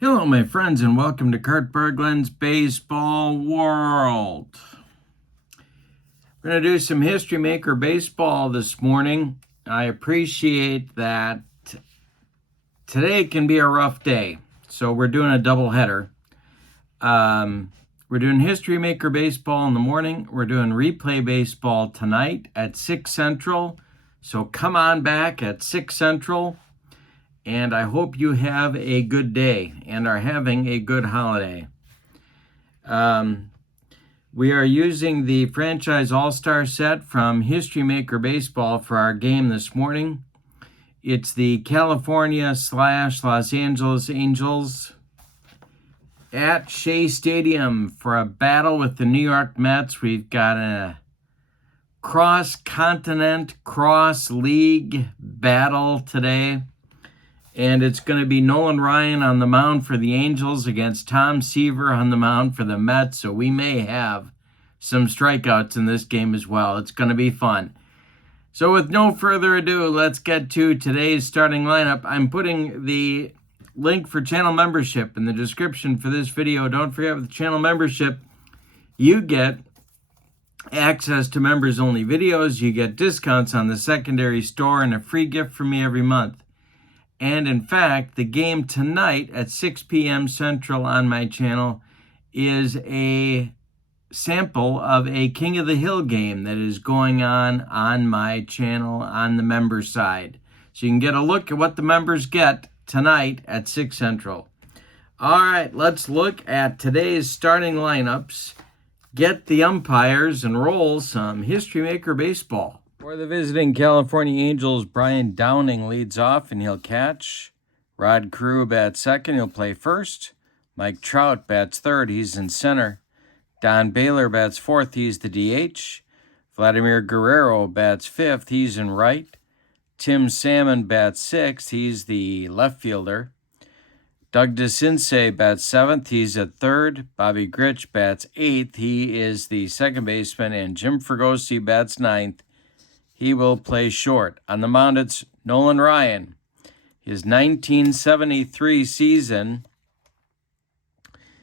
Hello, my friends, and welcome to Kurt Berglund's Baseball World. We're going to do some History Maker baseball this morning. I appreciate that today can be a rough day, so we're doing a doubleheader. We're doing History Maker baseball in the morning. We're doing replay baseball tonight at 6 Central, so come on back at 6 Central. And I hope you have a good day and are having a good holiday. We are using the Franchise All-Star set from History Maker Baseball for our game this morning. It's the California/Los Angeles Angels at Shea Stadium for a battle with the New York Mets. We've got a cross-continent, cross-league battle today. And it's going to be Nolan Ryan on the mound for the Angels against Tom Seaver on the mound for the Mets. So we may have some strikeouts in this game as well. It's going to be fun. So with no further ado, let's get to today's starting lineup. I'm putting the link for channel membership in the description for this video. Don't forget, with channel membership, you get access to members-only videos. You get discounts on the secondary store and a free gift from me every month. And in fact, the game tonight at 6 p.m. Central on my channel is a sample of a King of the Hill game that is going on my channel on the member side. So you can get a look at what the members get tonight at 6 Central. All right, let's look at today's starting lineups, get the umpires, and roll some History Maker baseball. For the visiting California Angels, Brian Downing leads off, and he'll catch. Rod Carew bats second. He'll play first. Mike Trout bats third. He's in center. Don Baylor bats fourth. He's the DH. Vladimir Guerrero bats fifth. He's in right. Tim Salmon bats sixth. He's the left fielder. Doug DeCinces bats seventh. He's at third. Bobby Grich bats eighth. He is the second baseman. And Jim Fregosi bats ninth. He will play short. On the mound, it's Nolan Ryan. His 1973 season,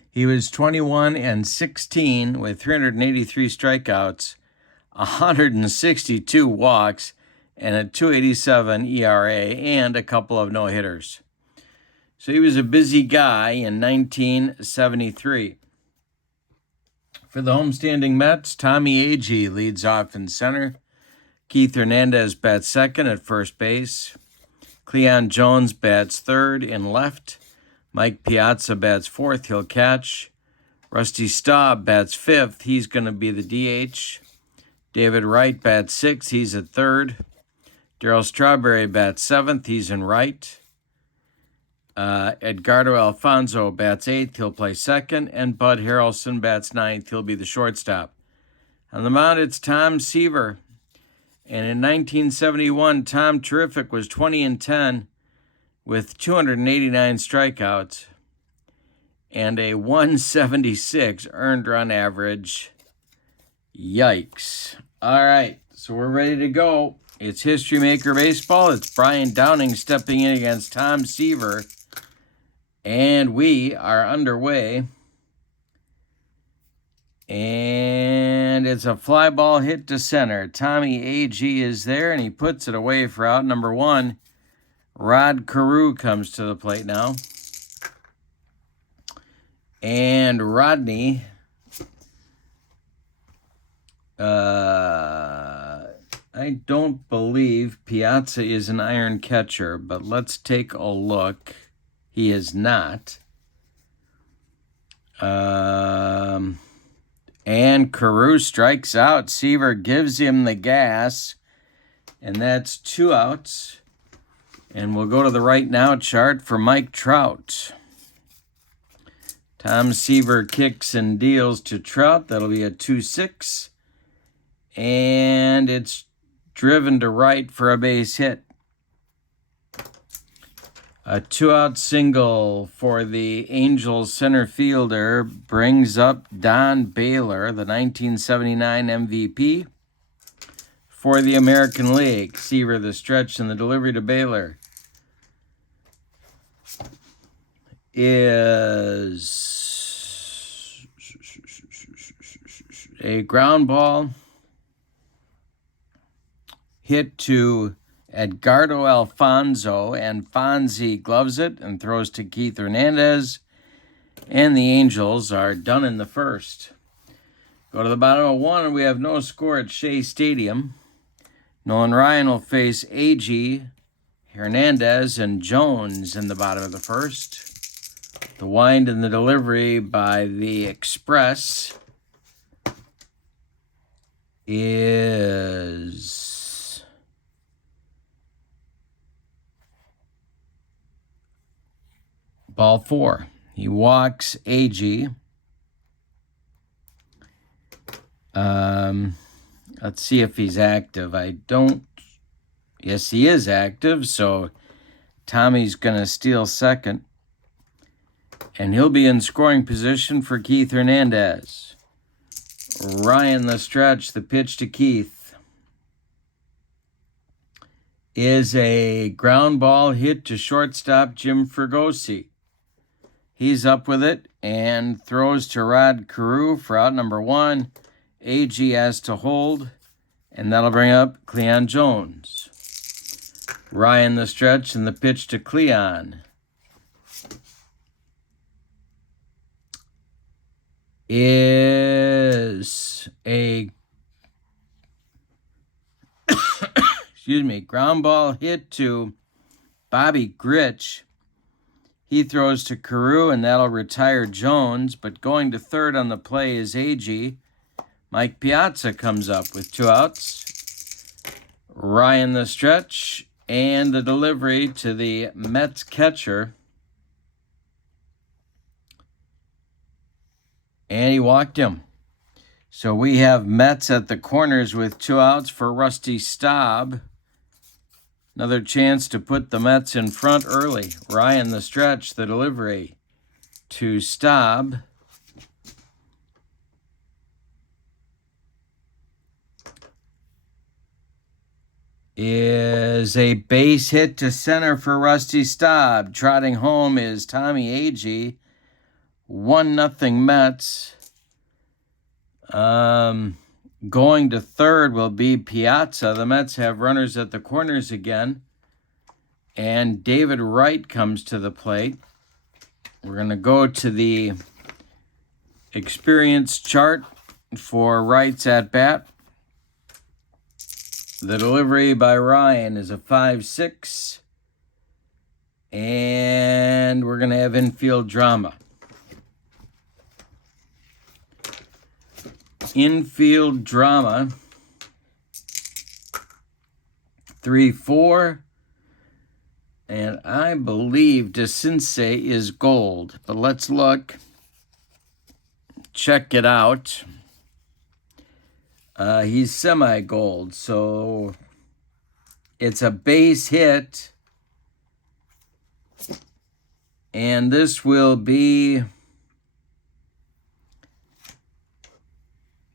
he was 21-16 with 383 strikeouts, 162 walks, and a 2.87 ERA, and a couple of no-hitters. So he was a busy guy in 1973. For the homestanding Mets, Tommy Agee leads off in center. Keith Hernandez bats second at first base. Cleon Jones bats third in left. Mike Piazza bats fourth. He'll catch. Rusty Staub bats fifth. He's going to be the DH. David Wright bats sixth. He's at third. Darryl Strawberry bats seventh. He's in right. Edgardo Alfonso bats eighth. He'll play second. And Bud Harrelson bats ninth. He'll be the shortstop. On the mound, it's Tom Seaver. And in 1971, Tom Terrific was 20-10 with 289 strikeouts and a 176 earned run average. Yikes. All right, so we're ready to go. It's History Maker Baseball. It's Brian Downing stepping in against Tom Seaver. And we are underway. And it's a fly ball hit to center. Tommy Agee is there, and he puts it away for out number one. Rod Carew comes to the plate now. And Rodney, I don't believe Piazza is an iron catcher, but let's take a look. He is not. And Carew strikes out. Seaver gives him the gas. And that's 2 outs. And we'll go to the right now chart for Mike Trout. Tom Seaver kicks and deals to Trout. That'll be a 2-6. And it's driven to right for a base hit. A 2-out single for the Angels center fielder brings up Don Baylor, the 1979 MVP for the American League. Seaver the stretch and the delivery to Baylor is a ground ball hit to Edgardo Alfonso, and Fonzie gloves it and throws to Keith Hernandez, and the Angels are done in the first. Go to the bottom of one, and we have no score at Shea Stadium. Nolan Ryan will face A.G., Hernandez, and Jones in the bottom of the first. The wind and the delivery by the Express is ball 4. He walks A.G. Let's see if he's active. Yes, he is active, so Tommy's going to steal second. And he'll be in scoring position for Keith Hernandez. Ryan the stretch, the pitch to Keith is a ground ball hit to shortstop Jim Fregosi. He's up with it and throws to Rod Carew for out number 1. A.G. has to hold, and that'll bring up Cleon Jones. Ryan the stretch and the pitch to Cleon is a ground ball hit to Bobby Gritch. He throws to Carew, and that'll retire Jones, but going to third on the play is A.G. Mike Piazza comes up with 2 outs. Ryan the stretch and the delivery to the Mets catcher. And he walked him. So we have Mets at the corners with 2 outs for Rusty Staub. Another chance to put the Mets in front early. Ryan the stretch, the delivery to Staub. Is a base hit to center for Rusty Staub. Trotting home is Tommy A.G. 1-0 Mets. Going to third will be Piazza. The Mets have runners at the corners again. And David Wright comes to the plate. We're going to go to the experience chart for Wright's at bat. The delivery by Ryan is a 5-6. And we're going to have infield drama. Infield drama. 3-4. And I believe DeCinces is gold. But let's look. Check it out. He's semi-gold, so it's a base hit. And this will be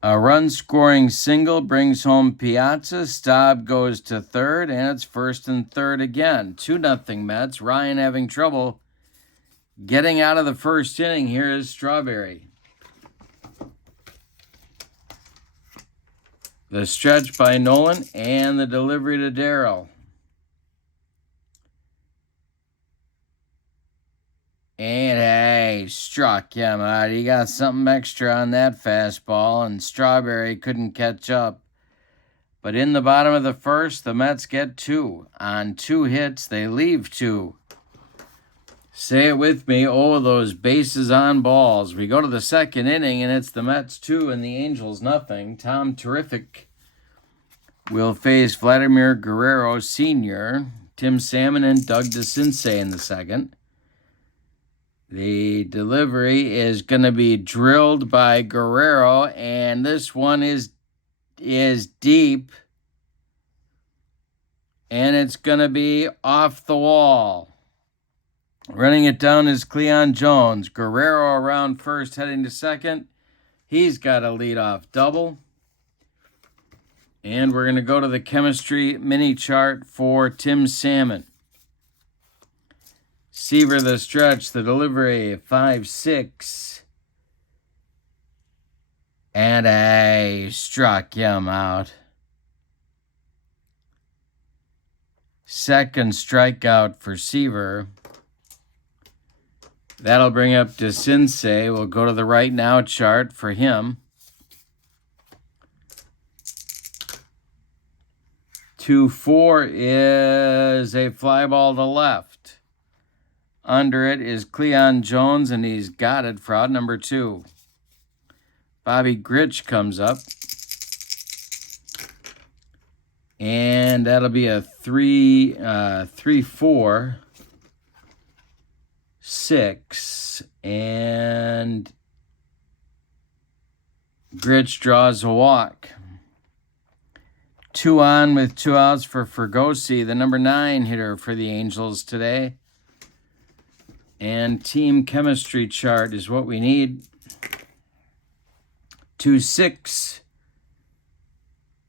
a run-scoring single, brings home Piazza. Staub goes to third, and it's first and third again. 2-0 Mets. Ryan having trouble getting out of the first inning. Here is Strawberry. The stretch by Nolan and the delivery to Darrell. And hey, struck him out. He got something extra on that fastball, and Strawberry couldn't catch up. But in the bottom of the first, the Mets get 2. On 2 hits, they leave 2. Say it with me. Oh, those bases on balls. We go to the second inning, and it's the Mets 2 and the Angels 0. Tom Terrific will face Vladimir Guerrero Sr., Tim Salmon, and Doug DeCinces in the second. The delivery is going to be drilled by Guerrero, and this one is deep, and it's going to be off the wall. Running it down is Cleon Jones. Guerrero around first, heading to second. He's got a leadoff double. And we're going to go to the chemistry mini chart for Tim Salmon. Seaver the stretch, the delivery, 5-6. And I struck him out. Second strikeout for Seaver. That'll bring up to Sensei. We'll go to the right now chart for him. 2-4 is a fly ball to left. Under it is Cleon Jones, and he's got it for out number 2. Bobby Grich comes up. And that'll be a 3-4. 6, and Grich draws a walk. 2 on with 2 outs for Fergosi, the number 9 hitter for the Angels today. And team chemistry chart is what we need. 2-6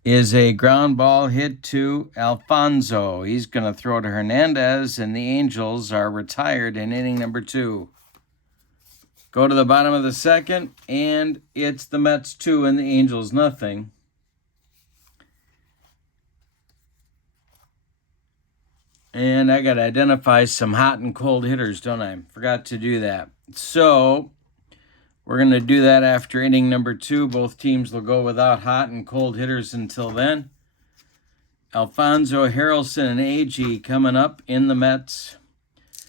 is a ground ball hit to Alfonso. He's going to throw to Hernandez, and the Angels are retired in inning number 2. Go to the bottom of the second, and it's the Mets 2 and the Angels nothing. And I got to identify some hot and cold hitters, don't I? Forgot to do that. So we're going to do that after inning number 2. Both teams will go without hot and cold hitters until then. Alfonso, Harrelson, and Agee coming up in the Mets'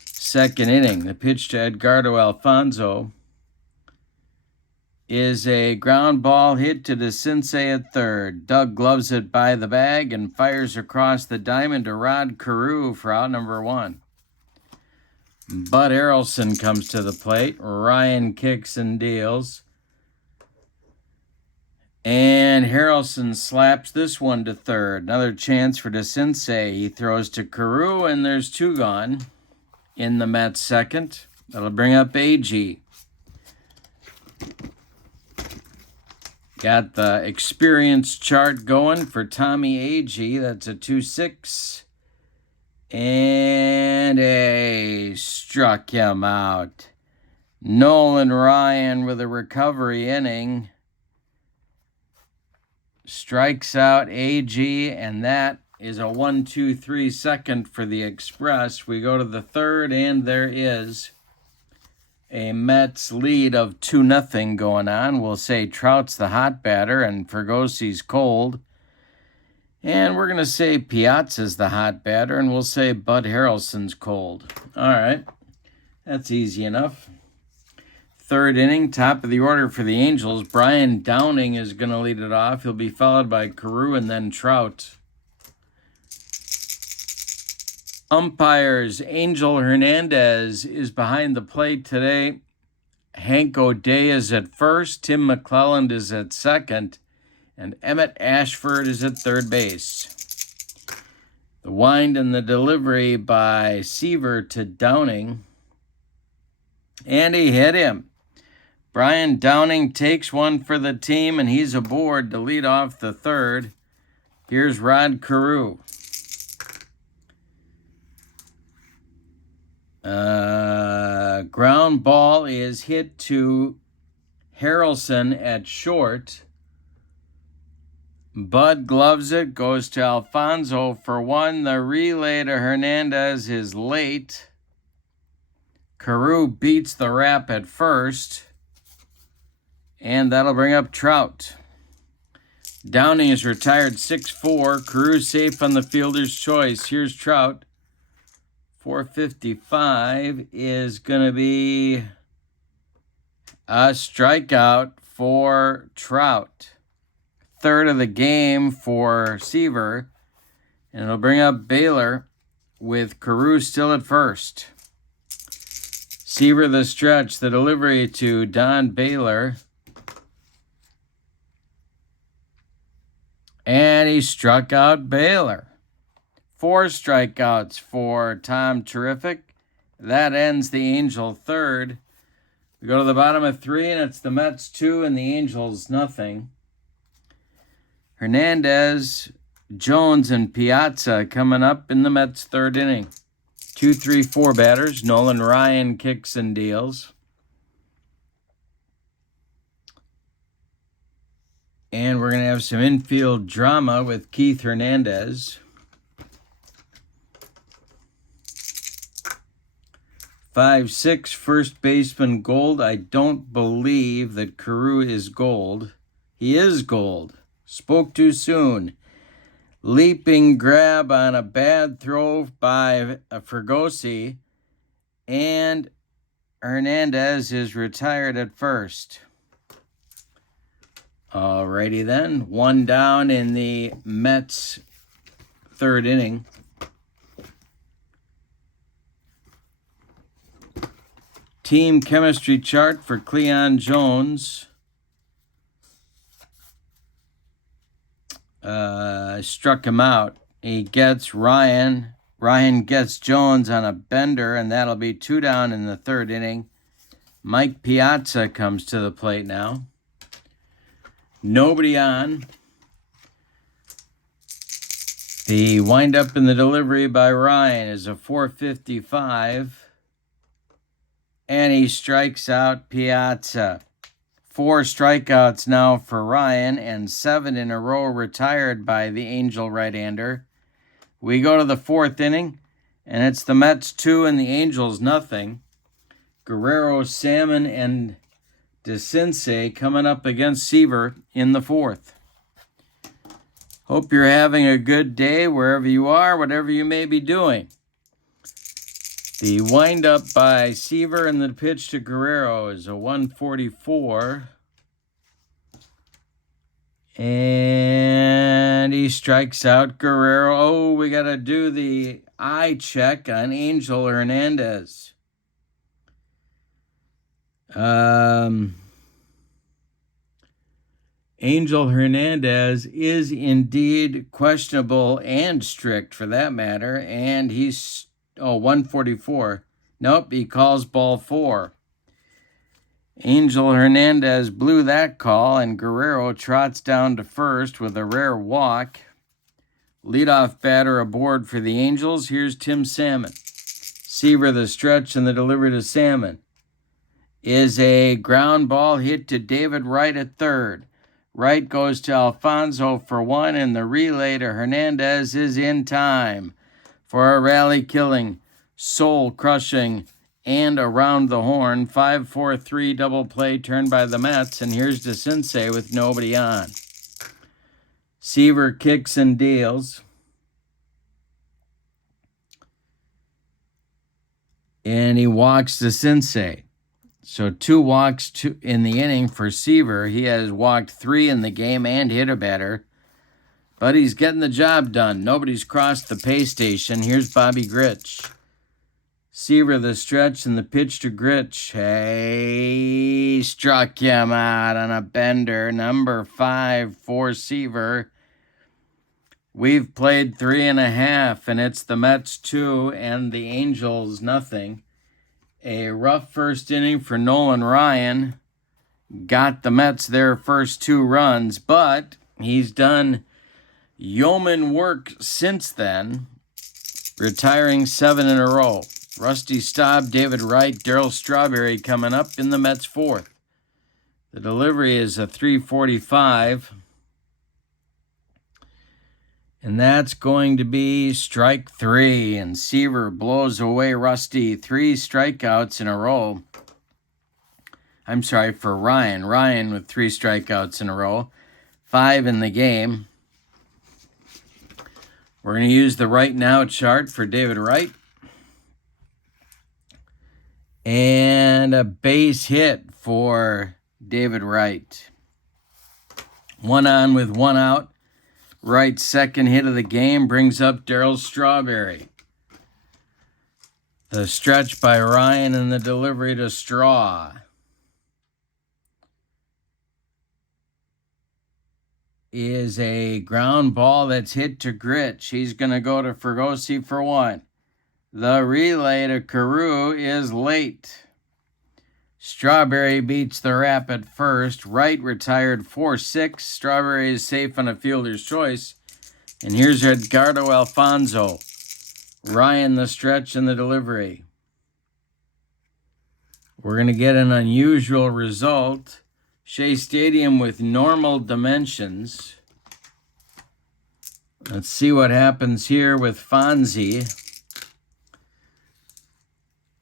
second inning. The pitch to Edgardo Alfonso is a ground ball hit to the Sensei at third. Doug gloves it by the bag and fires across the diamond to Rod Carew for out number 1. Bud Harrelson comes to the plate. Ryan kicks and deals. And Harrelson slaps this one to third. Another chance for DeCinces. He throws to Carew, and there's 2 gone in the Mets' second. That'll bring up Agee. Got the experience chart going for Tommy Agee. That's a 2-6. And a struck him out. Nolan Ryan with a recovery inning. Strikes out Agee, and that is a 1-2-3 second for the Express. We go to the third, and there is a Mets lead of 2-0 going on. We'll say Trout's the hot batter, and Fergosi's cold. And we're going to say Piazza's the hot batter, and we'll say Bud Harrelson's cold. All right, that's easy enough. Third inning, top of the order for the Angels. Brian Downing is going to lead it off. He'll be followed by Carew and then Trout. Umpires, Angel Hernandez is behind the plate today. Hank O'Day is at first. Tim McClelland is at second. And Emmett Ashford is at third base. The wind and the delivery by Seaver to Downing. And he hit him. Brian Downing takes one for the team, and he's aboard to lead off the third. Here's Rod Carew. Ground ball is hit to Harrelson at short. Bud gloves it, goes to Alfonso for 1. The relay to Hernandez is late. Carew beats the wrap at first. And that'll bring up Trout. Downing is retired 6-4. Carew safe on the fielder's choice. Here's Trout. 455 is going to be a strikeout for Trout. Third of the game for Seaver. And it'll bring up Baylor with Carew still at first. Seaver the stretch, the delivery to Don Baylor. And he struck out Baylor. 4 strikeouts for Tom Terrific. That ends the Angel third. We go to the bottom of 3, and it's the Mets 2 and the Angels nothing. Hernandez, Jones, and Piazza coming up in the Mets' third inning. 2, 3, 4 batters. Nolan Ryan kicks and deals. And we're going to have some infield drama with Keith Hernandez. 5, 6, first baseman Gold. I don't believe that Carew is Gold. He is Gold. Spoke too soon. Leaping grab on a bad throw by Fregosi. And Hernandez is retired at first. Alrighty then. 1 down in the Mets' 3rd inning. Team chemistry chart for Cleon Jones. Struck him out. He gets Ryan. Ryan gets Jones on a bender, and that'll be 2 down in the 3rd inning. Mike Piazza comes to the plate now. Nobody on. The windup in the delivery by Ryan is a 455. And he strikes out Piazza. 4 strikeouts now for Ryan, and 7 in a row retired by the Angel right-hander. We go to the 4th inning, and it's the Mets 2 and the Angels nothing. Guerrero, Salmon, and DeCinces coming up against Seaver in the 4th. Hope you're having a good day wherever you are, whatever you may be doing. The windup by Seaver and the pitch to Guerrero is a 144. And he strikes out Guerrero. Oh, we got to do the eye check on Angel Hernandez. Angel Hernandez is indeed questionable and strict for that matter. And he's 144. Nope, he calls ball 4. Angel Hernandez blew that call, and Guerrero trots down to first with a rare walk. Leadoff batter aboard for the Angels. Here's Tim Salmon. Seaver the stretch, and the delivery to Salmon is a ground ball hit to David Wright at third. Wright goes to Alfonso for 1, and the relay to Hernandez is in time for a rally-killing, soul-crushing, and around the horn 5-4-3 double play turned by the Mets, and here's DeCinces with nobody on. Seaver kicks and deals. And he walks DeCinces. So 2 walks in the inning for Seaver. He has walked 3 in the game and hit a batter. But he's getting the job done. Nobody's crossed the pay station. Here's Bobby Grich. Seaver the stretch and the pitch to Grich. Hey, struck him out on a bender. Number 5 for Seaver. We've played 3.5, and it's the Mets 2 and the Angels nothing. A rough first inning for Nolan Ryan. Got the Mets their first 2 runs, but he's done yeoman work since then, retiring 7 in a row. Rusty Staub, David Wright, Darryl Strawberry coming up in the Mets 4th. The delivery is a 345. And that's going to be strike 3. And Seaver blows away Rusty. 3 strikeouts in a row. I'm sorry, for Ryan. Ryan with 3 strikeouts in a row. 5 in the game. We're going to use the right now chart for David Wright. And a base hit for David Wright. 1 on with 1 out. Wright's second hit of the game brings up Darryl Strawberry. The stretch by Ryan and the delivery to Straw is a ground ball that's hit to Grich. He's going to go to Fregosi for 1. The relay to Carew is late. Strawberry beats the rap at first. Wright retired 4-6. Strawberry is safe on a fielder's choice. And here's Edgardo Alfonso. Ryan the stretch and the delivery. We're going to get an unusual result. Shea Stadium with normal dimensions. Let's see what happens here with Fonzie.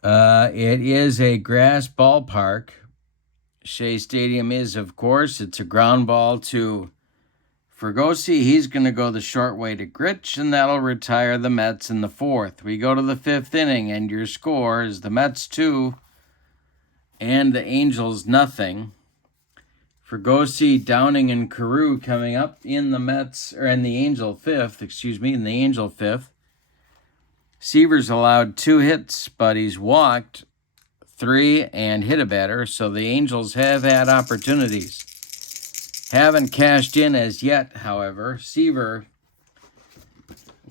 It is a grass ballpark. Shea Stadium is, of course. It's a ground ball to Fergosi. He's going to go the short way to Gritch, and that'll retire the Mets in the fourth. We go to the fifth inning, and your score is the Mets 2 and the Angels nothing. Fergosi, Downing, and Carew coming up in the Mets, or in the Angel fifth, in the Angel fifth. Seaver's allowed 2 hits, but he's walked 3 and hit a batter, so the Angels have had opportunities. Haven't cashed in as yet, however. Seaver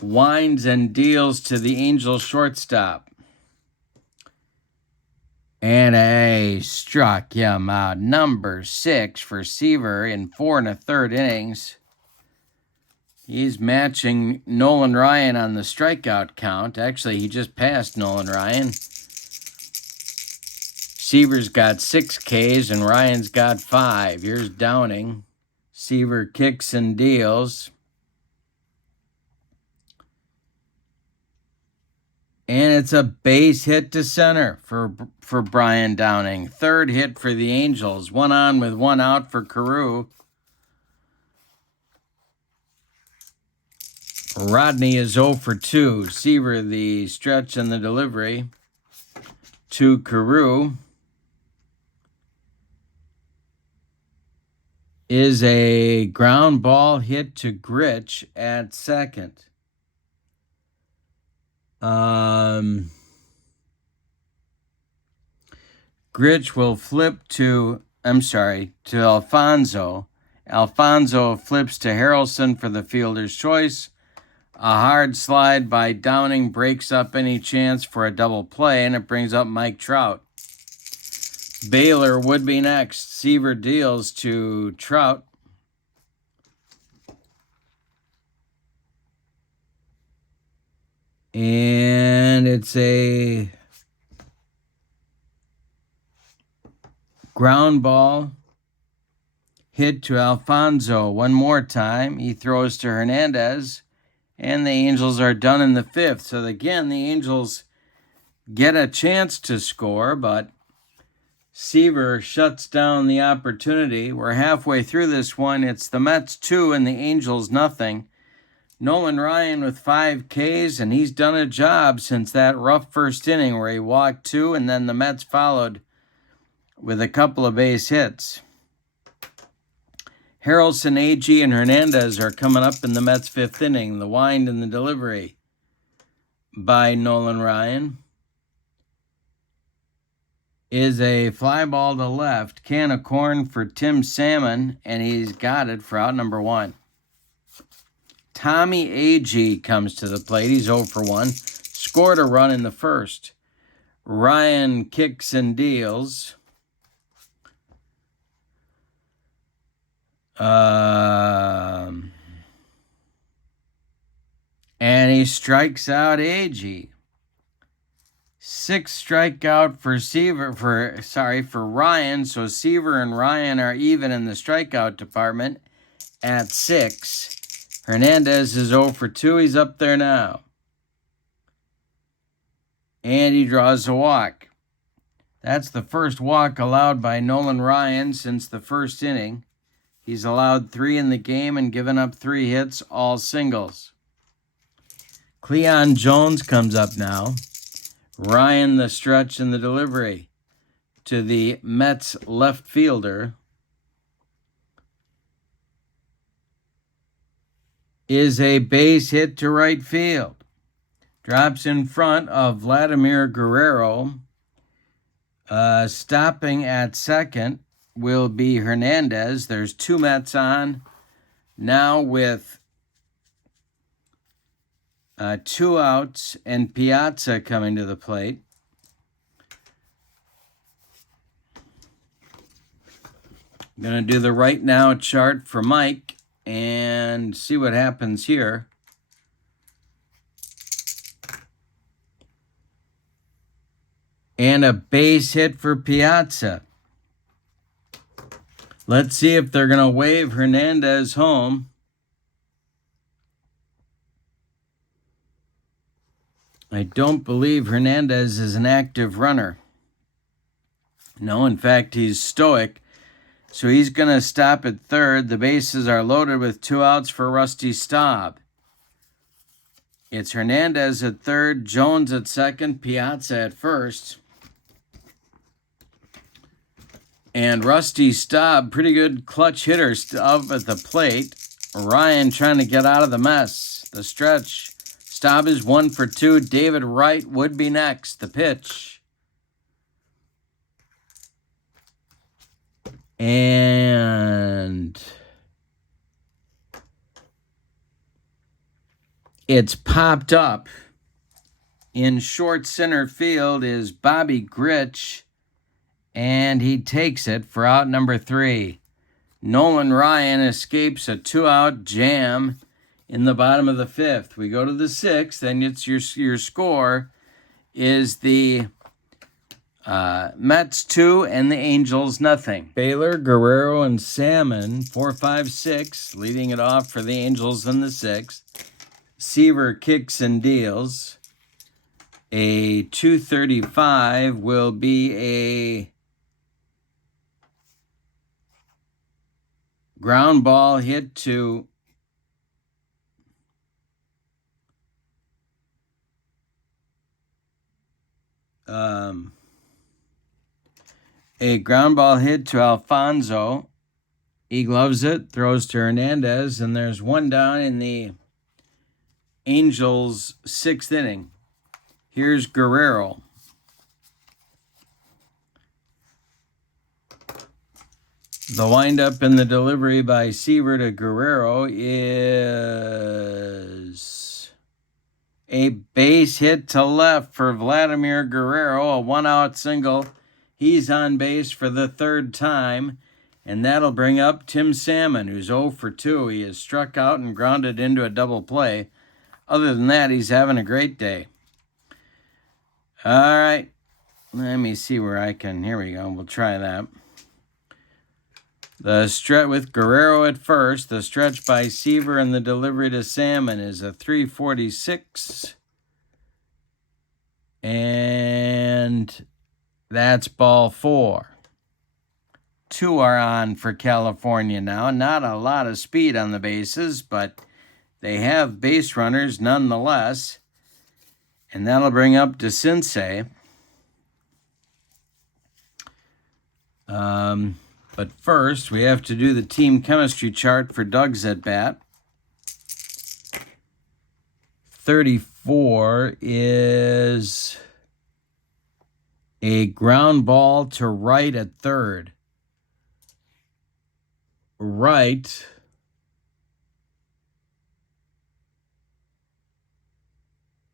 winds and deals to the Angels shortstop. And a struck him out. Number 6 for Seaver in 4 1/3 innings. He's matching Nolan Ryan on the strikeout count. Actually, he just passed Nolan Ryan. Seaver's got 6 Ks and Ryan's got 5. Here's Downing. Seaver kicks and deals. And it's a base hit to center for Brian Downing. 3rd hit for the Angels. 1 on with 1 out for Carew. Rodney is 0 for 2. Seaver the stretch and the delivery to Carew. Is a ground ball hit to Gritch at second. Gritch will flip to Alfonso. Alfonso flips to Harrelson for the fielder's choice. A hard slide by Downing breaks up any chance for a double play, and it brings up Mike Trout. Baylor would be next. Seaver deals to Trout. And it's a ground ball hit to Alfonso one more time. He throws to Hernandez, and the Angels are done in the 5th. So again, the Angels get a chance to score, but Seaver shuts down the opportunity. We're halfway through this one. It's the Mets 2 and the Angels nothing. Nolan Ryan with 5 Ks, and he's done a job since that rough first inning where he walked 2, and then the Mets followed with a couple of base hits. Harrelson, AG, and Hernandez are coming up in the Mets' 5th inning. The wind and the delivery by Nolan Ryan is a fly ball to left. Can of corn for Tim Salmon, and he's got it for out number 1. Tommy A.G. comes to the plate. He's 0 for 1. Scored a run in the 1st. Ryan kicks and deals. And he strikes out A.G. 6th strikeout for Ryan. So Seaver and Ryan are even in the strikeout department at 6. Hernandez is 0 for 2. He's up there now. And he draws a walk. That's the first walk allowed by Nolan Ryan since the 1st inning. He's allowed 3 in the game and given up 3 hits, all singles. Cleon Jones comes up now. Ryan the stretch and the delivery to the Mets left fielder is a base hit to right field. Drops in front of Vladimir Guerrero. Stopping at second will be Hernandez. There's 2 Mets on. Now with 2 outs and Piazza coming to the plate. I'm going to do the right now chart for Mike and see what happens here. And a base hit for Piazza. Let's see if they're going to wave Hernandez home. I don't believe Hernandez is an active runner. No, in fact, he's stoic. So he's going to stop at third. The bases are loaded with 2 outs for Rusty Staub. It's Hernandez at third, Jones at second, Piazza at first. And Rusty Staub, pretty good clutch hitter up at the plate. Ryan trying to get out of the mess. The stretch. Staub is 1 for 2. David Wright would be next. The pitch. And it's popped up. In short center field is Bobby Grich, and he takes it for out number 3. Nolan Ryan escapes a 2-out jam in the bottom of the 5th. We go to the 6th, and it's your score is the Mets 2 and the Angels nothing. Baylor, Guerrero, and Salmon 4, 5, 6, leading it off for the Angels in the 6th. Seaver kicks and deals. A 235 will be a ground ball hit to Alfonso. He gloves it, throws to Hernandez, and there's one down in the Angels' 6th inning. Here's Guerrero. The windup and the delivery by Seaver to Guerrero is a base hit to left for Vladimir Guerrero, a 1-out single. He's on base for the 3rd time, and that'll bring up Tim Salmon, who's 0 for 2. He is struck out and grounded into a double play. Other than that, he's having a great day. All right, let me see where I can. Here we go. We'll try that. The stretch with Guerrero at first. The stretch by Seaver and the delivery to Salmon is a 346. And that's ball 4. 2 are on for California now. Not a lot of speed on the bases, but they have base runners nonetheless. And that'll bring up DeCinces. But first, we have to do the team chemistry chart for Doug's at-bat. 34 is a ground ball to right at third. Right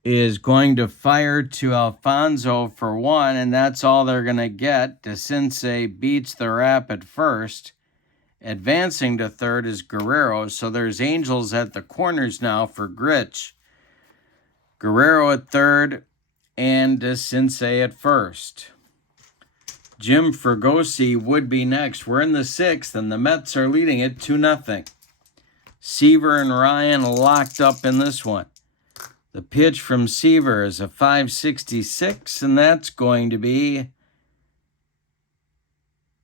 is going to fire to Alfonso for 1, and that's all they're going to get. DeCinces beats the rap at first. Advancing to third is Guerrero, so there's Angels at the corners now for Grich. Guerrero at third and DeCinces at first. Jim Fregosi would be next. We're in the 6th, and the Mets are leading it 2-0. Seaver and Ryan locked up in this one. The pitch from Seaver is a 566, and that's going to be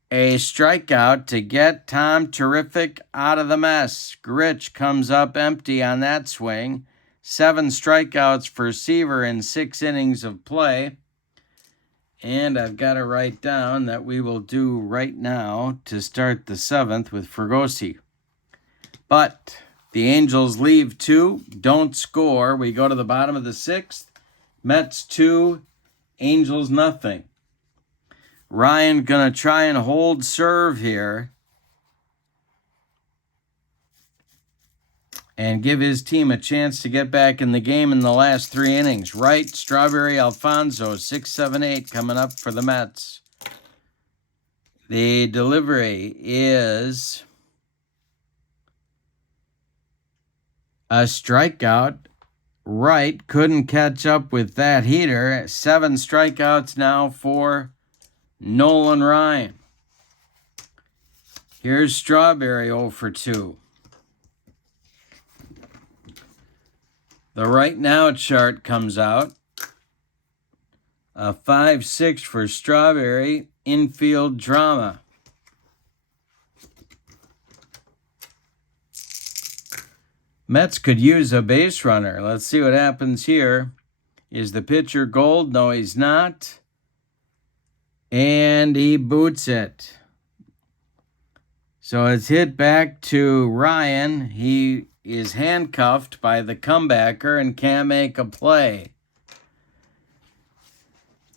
a strikeout to get Tom Terrific out of the mess. Grich comes up empty on that swing. 7 strikeouts for Seaver in 6 innings of play. And I've got to write down that we will do right now to start the 7th with Fregosi. But the Angels leave 2, don't score. We go to the bottom of the 6th. Mets 2, Angels nothing. Ryan going to try and hold serve here and give his team a chance to get back in the game in the last 3 innings. Wright, Strawberry, Alfonso, 6, 7, 8 coming up for the Mets. The delivery is a strikeout. Wright couldn't catch up with that heater. 7 strikeouts now for Nolan Ryan. Here's Strawberry 0 for 2. The right now chart comes out. A 5-6 for Strawberry. Infield drama. Mets could use a base runner. Let's see what happens here. Is the pitcher gold? No, he's not. And he boots it. So it's hit back to Ryan. He is handcuffed by the comebacker and can't make a play.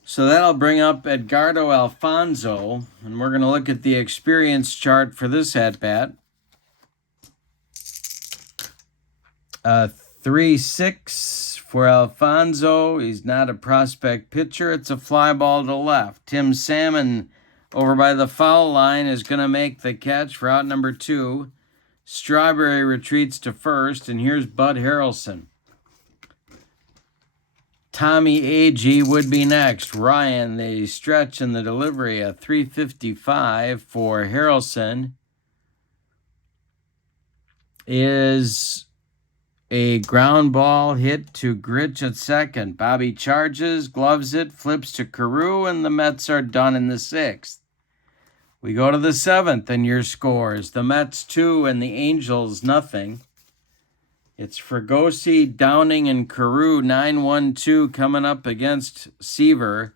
So that'll bring up Edgardo Alfonzo. And we're going to look at the experience chart for this at-bat. 3-6 for Alfonzo. He's not a prospect pitcher. It's a fly ball to left. Tim Salmon over by the foul line is going to make the catch for out number 2. Strawberry retreats to first, and here's Bud Harrelson. Tommy Agee would be next. Ryan, the stretch and the delivery, a 355 for Harrelson, is a ground ball hit to Gritch at second. Bobby charges, gloves it, flips to Carew, and the Mets are done in the 6th. We go to the 7th, and your scores. The Mets 2 and the Angels nothing. It's Fregosi, Downing, and Carew 9-1-2 coming up against Seaver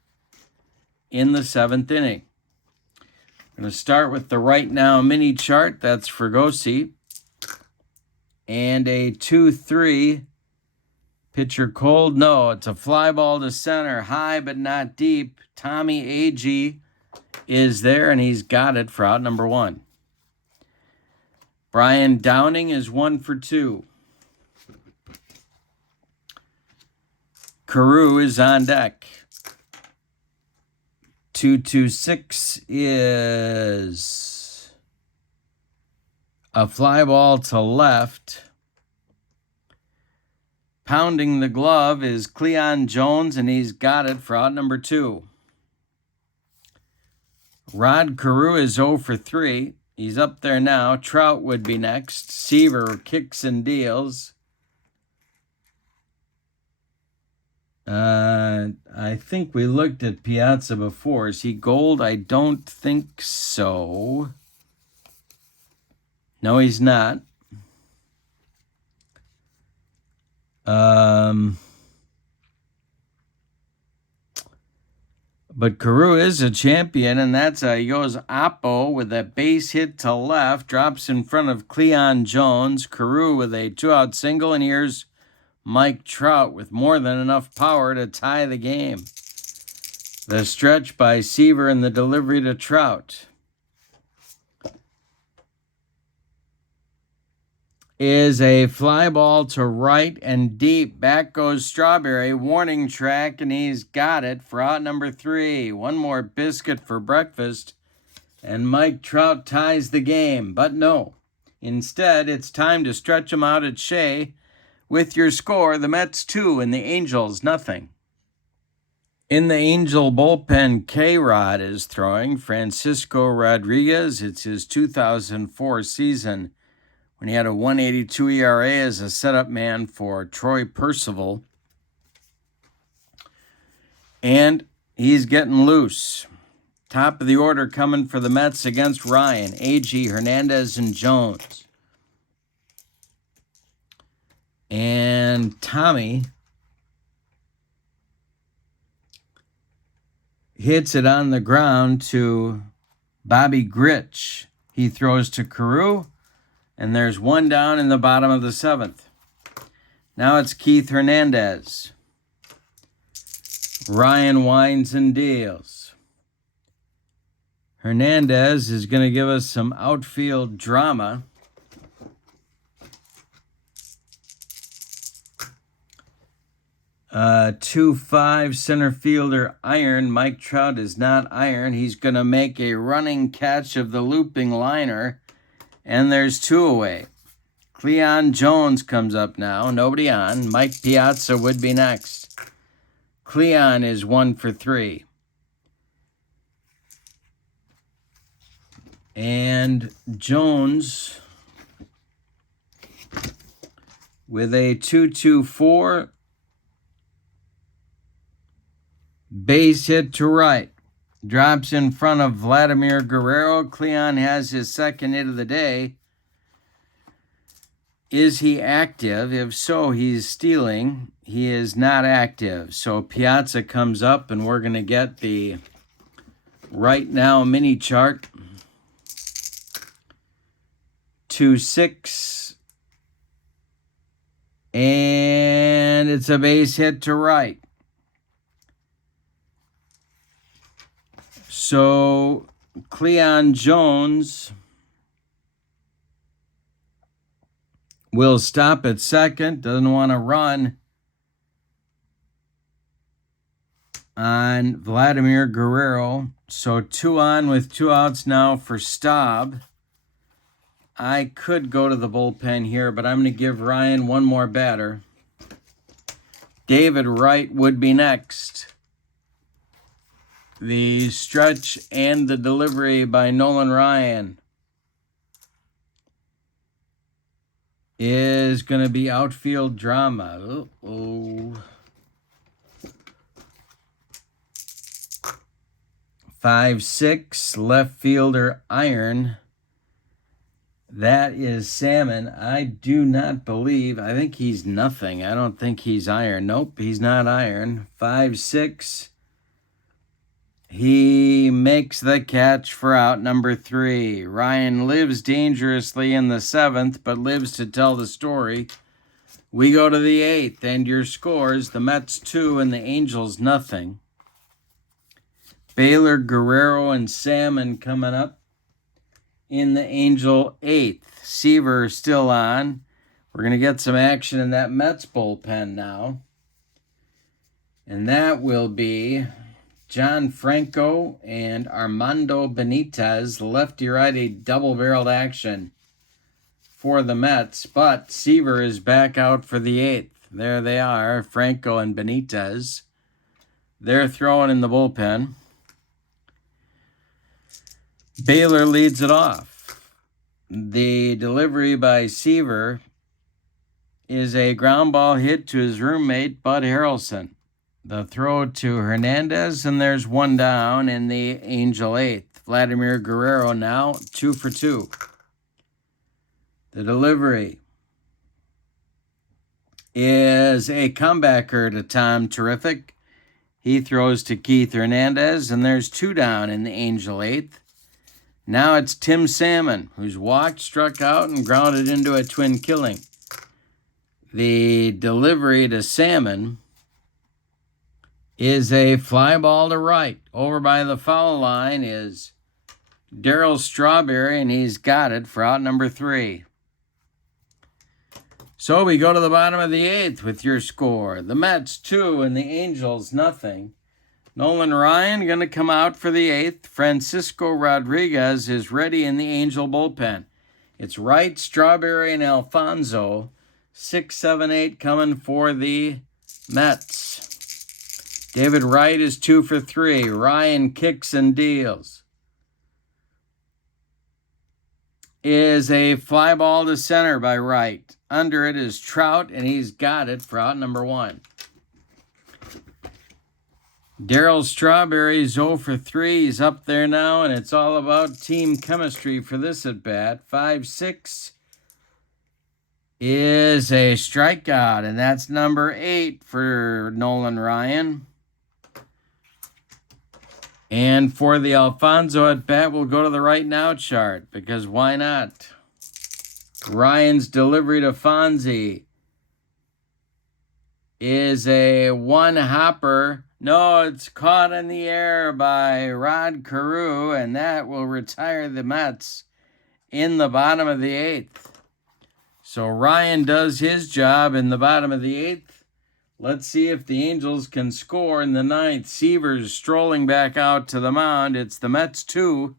in the 7th inning. I'm going to start with the right now mini chart. That's Fregosi. And a 2-3. Pitcher cold? No, it's a fly ball to center. High but not deep. Tommy Agee is there, and he's got it for out number 1. Brian Downing is 1 for 2. Carew is on deck. 2-2-6 is a fly ball to left. Pounding the glove is Cleon Jones, and he's got it for out number 2. Rod Carew is 0 for 3. He's up there now. Trout would be next. Seaver kicks and deals. I think we looked at Piazza before. Is he gold? I don't think so. No, he's not. But Carew is a champion, and that's he goes Oppo with a base hit to left, drops in front of Cleon Jones. Carew with a 2-out single, and here's Mike Trout with more than enough power to tie the game. The stretch by Seaver and the delivery to Trout is a fly ball to right and deep. Back goes Strawberry. Warning track, and he's got it for out number 3. One more biscuit for breakfast, and Mike Trout ties the game. But no. Instead, it's time to stretch him out at Shea. With your score, the Mets 2 and the Angels nothing. In the Angel bullpen, K-Rod is throwing. Francisco Rodriguez, it's his 2004 season when he had a 1.82 ERA as a setup man for Troy Percival. And he's getting loose. Top of the order coming for the Mets against Ryan, Agee, Hernandez, and Jones. And Tommy hits it on the ground to Bobby Gritch. He throws to Carew, and there's one down in the bottom of the 7th. Now it's Keith Hernandez. Ryan winds and deals. Hernandez is going to give us some outfield drama. 2-5 center fielder iron. Mike Trout is not iron. He's going to make a running catch of the looping liner, and there's 2 away. Cleon Jones comes up now. Nobody on. Mike Piazza would be next. Cleon is 1 for 3. And Jones with a 2-2-4 base hit to right. Drops in front of Vladimir Guerrero. Cleon has his second hit of the day. Is he active? If so, he's stealing. He is not active. So Piazza comes up, and we're going to get the right now mini chart. 2-6. And it's a base hit to right. So Cleon Jones will stop at second. Doesn't want to run on Vladimir Guerrero. So 2 on with 2 outs now for Staub. I could go to the bullpen here, but I'm going to give Ryan one more batter. David Wright would be next. The stretch and the delivery by Nolan Ryan is going to be outfield drama. Uh-oh. 5-6, left fielder iron. That is Salmon. I do not believe. I think he's nothing. I don't think he's iron. Nope, he's not iron. 5-6. He makes the catch for out number 3. Ryan lives dangerously in the 7th, but lives to tell the story. We go to the 8th, and your scores, the Mets 2 and the Angels nothing. Baylor, Guerrero, and Salmon coming up in the Angel 8th. Seaver still on. We're going to get some action in that Mets bullpen now. And that will be John Franco and Armando Benitez, lefty-righty double-barreled action for the Mets. But Seaver is back out for the 8th. There they are, Franco and Benitez. They're throwing in the bullpen. Baylor leads it off. The delivery by Seaver is a ground ball hit to his roommate, Bud Harrelson. The throw to Hernandez, and there's 1 down in the Angel 8th. Vladimir Guerrero now 2 for 2. The delivery is a comebacker to Tom Terrific. He throws to Keith Hernandez, and there's 2 down in the Angel 8th. Now it's Tim Salmon, who's walked, struck out, and grounded into a twin killing. The delivery to Salmon is a fly ball to right. Over by the foul line is Darryl Strawberry, and he's got it for out number 3. So we go to the bottom of the 8th with your score. The Mets 2 and the Angels nothing. Nolan Ryan going to come out for the 8th. Francisco Rodriguez is ready in the Angel bullpen. It's Wright, Strawberry, and Alfonso. 6, 7, 8 coming for the Mets. David Wright is 2 for 3. Ryan kicks and deals. Is a fly ball to center by Wright. Under it is Trout, and he's got it for out number 1. Darryl Strawberry is 0 for 3. He's up there now, and it's all about team chemistry for this at-bat. 5-6 is a strikeout, and that's number 8 for Nolan Ryan. And for the Alfonso at-bat, we'll go to the right now chart, because why not? Ryan's delivery to Fonzie is a one-hopper. No, it's caught in the air by Rod Carew, and that will retire the Mets in the bottom of the 8th. So Ryan does his job in the bottom of the 8th. Let's see if the Angels can score in the 9th. Seaver's strolling back out to the mound. It's the Mets 2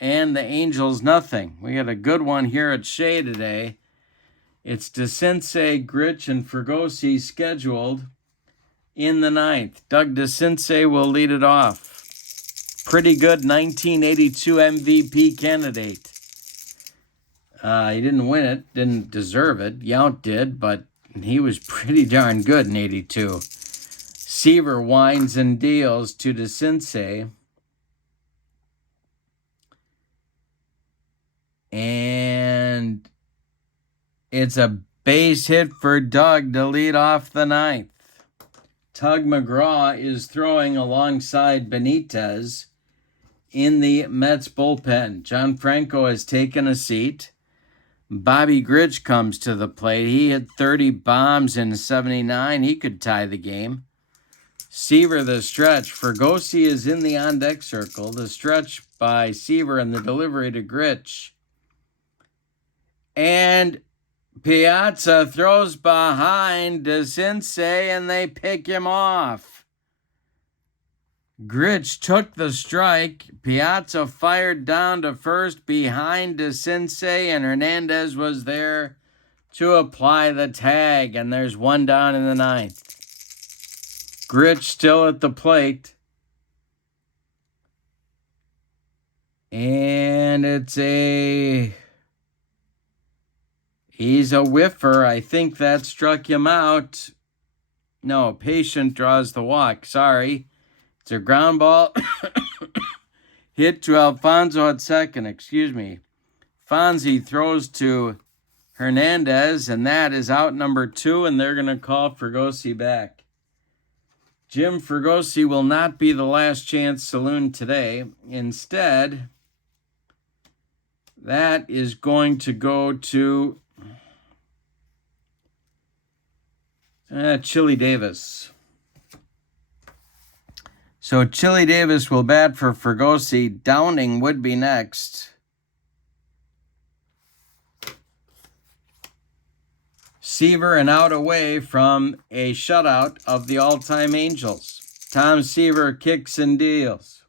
and the Angels nothing. We got a good one here at Shea today. It's DeCinces, Grich, and Fregosi scheduled in the ninth. Doug DeCinces will lead it off. Pretty good 1982 MVP candidate. He didn't win it, didn't deserve it. Yount did, but he was pretty darn good in 82. Seaver winds and deals to DeCinces. And it's a base hit for Doug to lead off the ninth. Tug McGraw is throwing alongside Benitez in the Mets bullpen. John Franco has taken a seat. Bobby Grich comes to the plate. He hit 30 bombs in 79. He could tie the game. Seaver the stretch. Fregosi is in the on-deck circle. The stretch by Seaver and the delivery to Grich. And Piazza throws behind DeCinces, and they pick him off. Grich took the strike. Piazza fired down to first behind DeCinces, and Hernandez was there to apply the tag, and there's one down in the ninth. Grich still at the plate. And he's a whiffer. I think that struck him out. No, Patient draws the walk. Sorry. It's a ground ball hit to Alfonso at second. Excuse me. Fonzie throws to Hernandez, and that is out number 2, and they're going to call Fregosi back. Jim Fregosi will not be the last chance saloon today. Instead, that is going to go to Chili Davis. So Chili Davis will bat for Fregosi. Downing would be next. Seaver and out away from a shutout of the all-time Angels. Tom Seaver kicks and deals.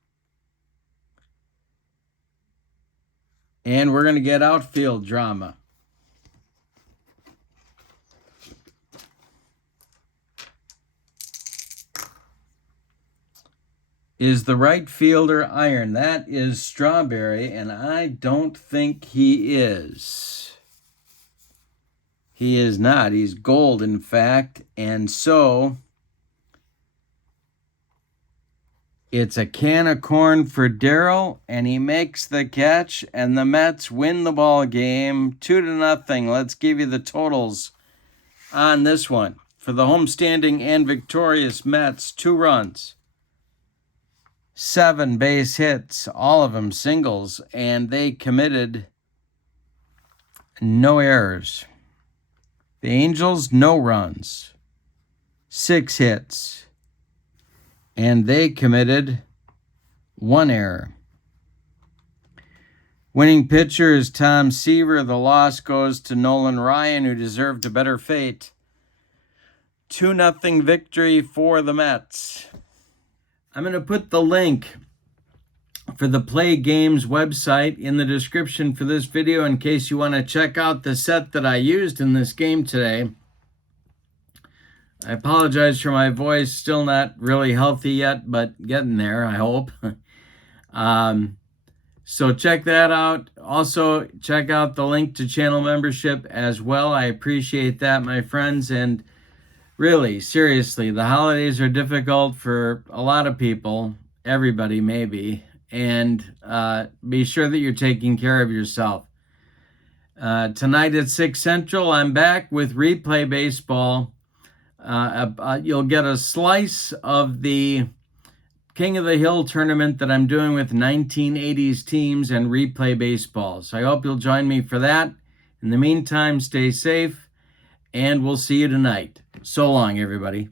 And we're going to get outfield drama. Is the right fielder iron? That is Strawberry, and I don't think he is. He is not. He's gold, in fact, and so it's a can of corn for Darryl, and he makes the catch, and the Mets win the ball game 2-0. Let's give you the totals on this one. For the homestanding and victorious Mets, 2 runs. 7 base hits, all of them singles, and they committed no errors. The Angels, no runs, 6 hits, and they committed 1 error. Winning pitcher is Tom Seaver. The loss goes to Nolan Ryan, who deserved a better fate. 2-0 victory for the Mets. I'm going to put the link for the Play Games website in the description for this video in case you want to check out the set that I used in this game today. I apologize for my voice, still not really healthy yet, but getting there, I hope. So check that out. Also, check out the link to channel membership as well. I appreciate that, my friends, and really, seriously, the holidays are difficult for a lot of people, everybody maybe, and be sure that you're taking care of yourself. Tonight at 6 Central, I'm back with Replay Baseball. You'll get a slice of the King of the Hill tournament that I'm doing with 1980s teams and Replay Baseball. So I hope you'll join me for that. In the meantime, stay safe, and we'll see you tonight. So long, everybody.